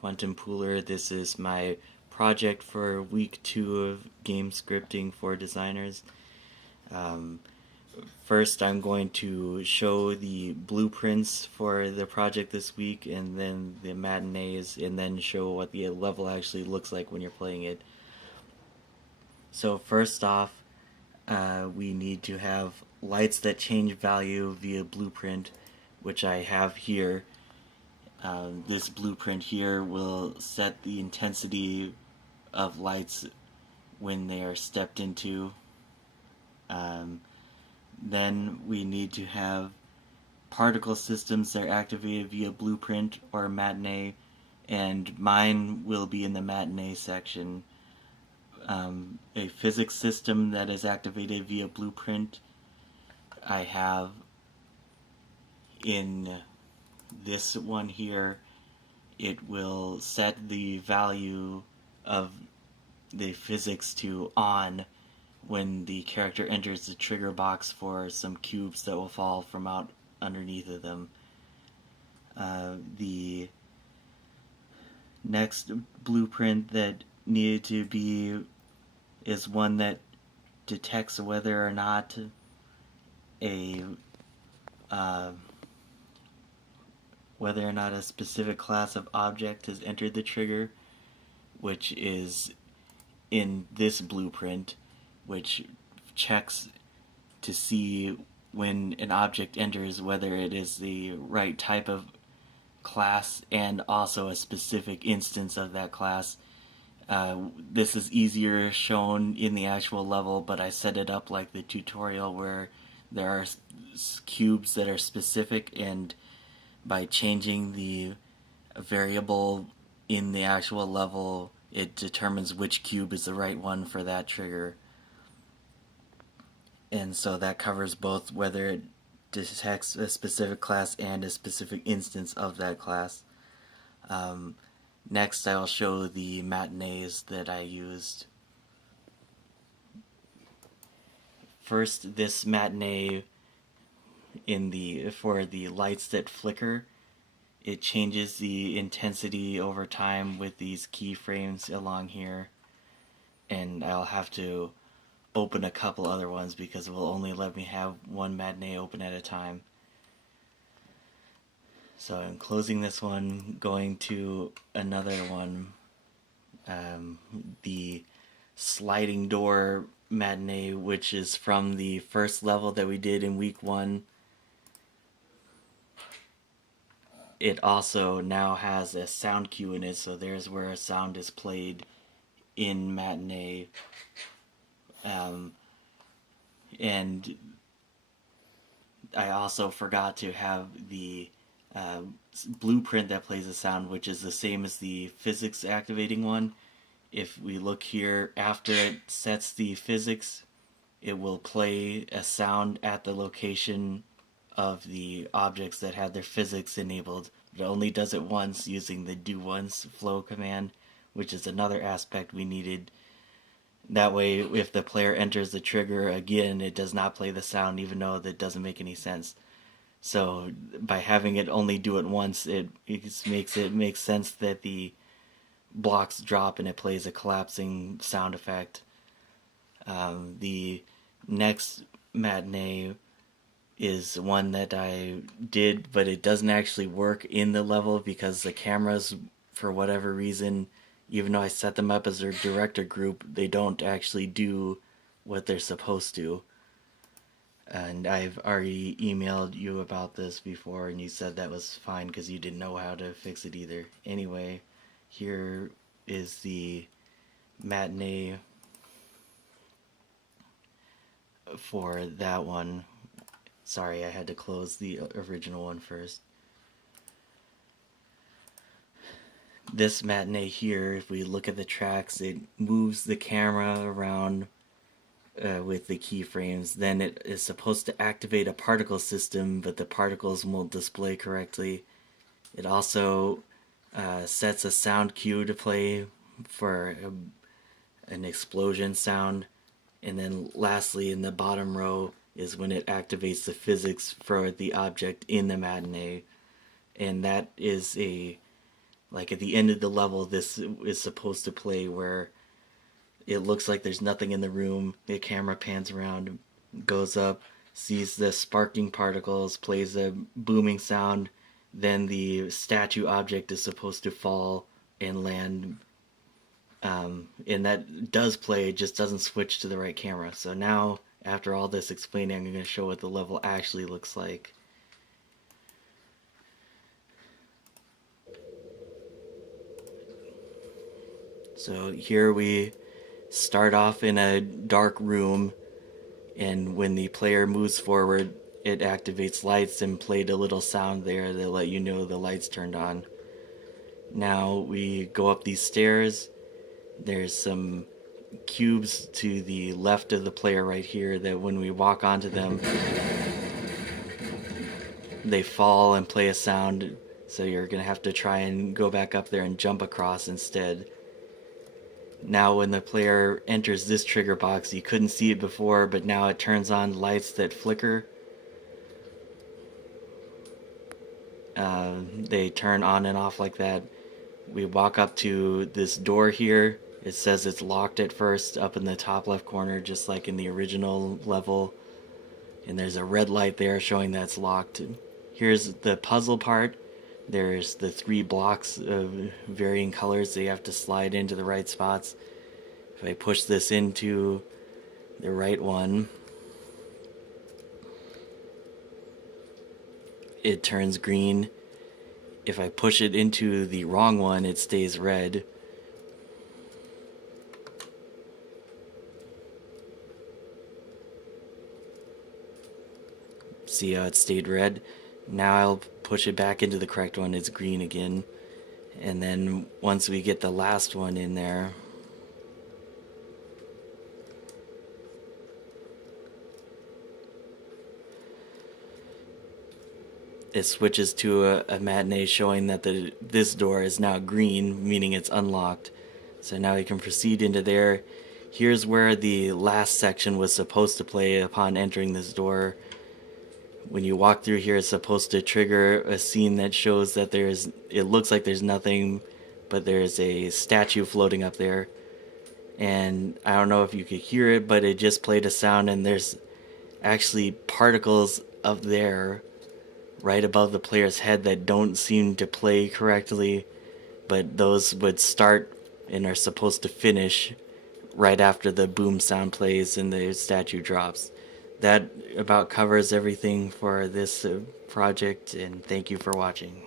Quantum Pooler. This is my project for week 2 of game scripting for designers. Um, First, I'm going to show the blueprints for the project this week, and then the matinees, and then show what the level actually looks like when you're playing it. So first off, we need to have lights that change value via blueprint, which I have here. This blueprint here will set the intensity of lights when they are stepped into. Um, then we need to have particle systems that are activated via blueprint or matinee, and mine will be in the matinee section. A physics system that is activated via blueprint I have in this one here. It will set the value of the physics to on when the character enters the trigger box for some cubes that will fall from out underneath of them. The next blueprint that needed to be is one that detects whether or not a specific class of object has entered the trigger, which is in this blueprint, which checks to see when an object enters whether it is the right type of class and also a specific instance of that class. This is easier shown in the actual level, but I set it up like the tutorial where there are cubes that are specific, and by changing the variable in the actual level, it determines which cube is the right one for that trigger. And so that covers both whether it detects a specific class and a specific instance of that class. Next, I'll show the matinees that I used. First, this matinee for the lights that flicker, it changes the intensity over time with these keyframes along here, and I'll have to open a couple other ones because it will only let me have one matinee open at a time. So I'm closing this one, going to another one. The sliding door matinee, which is from the first level that we did in week 1. It also now has a sound cue in it, so there's where a sound is played in matinee. And I also forgot to have the blueprint that plays a sound, which is the same as the physics activating one. If we look here, after it sets the physics, it will play a sound at the location of the objects that had their physics enabled. It only does it once using the do once flow command, which is another aspect we needed. That way, if the player enters the trigger again, it does not play the sound, even though that doesn't make any sense. So by having it only do it once, it makes sense that the blocks drop and it plays a collapsing sound effect. The next matinee is one that I did, but it doesn't actually work in the level because the cameras, for whatever reason, even though I set them up as a director group, they don't actually do what they're supposed to. And I've already emailed you about this before, and you said that was fine because you didn't know how to fix it either. Anyway, here is the matinee for that one. Sorry, I had to close the original one first. This matinee here, if we look at the tracks, it moves the camera around with the keyframes. Then it is supposed to activate a particle system, but the particles won't display correctly. It also sets a sound cue to play for an explosion sound. And then lastly, in the bottom row is when it activates the physics for the object in the matinee. And that is a Like at the end of the level, this is supposed to play where it looks like there's nothing in the room. The camera pans around, goes up, sees the sparking particles, plays a booming sound. Then the statue object is supposed to fall and land. And that does play, it just doesn't switch to the right camera. So now, after all this explaining, I'm going to show what the level actually looks like. So here we start off in a dark room, and when the player moves forward, it activates lights and played a little sound there that let you know the lights turned on. Now we go up these stairs. There's some cubes to the left of the player right here that when we walk onto them, they fall and play a sound. So you're going to have to try and go back up there and jump across instead. Now when the player enters this trigger box, you couldn't see it before, but now it turns on lights that flicker. They turn on and off like that. We walk up to this door here. It says it's locked at first up in the top left corner, just like in the original level. And there's a red light there showing that it's locked. Here's the puzzle part. There's the 3 blocks of varying colors that you have to slide into the right spots. If I push this into the right one, it turns green. If I push it into the wrong one, it stays red. See how it stayed red? Now I'll push it back into the correct one, it's green again. And then once we get the last one in there, it switches to a matinee showing that this door is now green, meaning it's unlocked. So now we can proceed into there. Here's where the last section was supposed to play upon entering this door. When you walk through here, it's supposed to trigger a scene that shows that it looks like there's nothing, but there's a statue floating up there. And I don't know if you could hear it, but it just played a sound, and there's actually particles up there right above the player's head that don't seem to play correctly, but those would start and are supposed to finish right after the boom sound plays and the statue drops. That about covers everything for this project, and thank you for watching.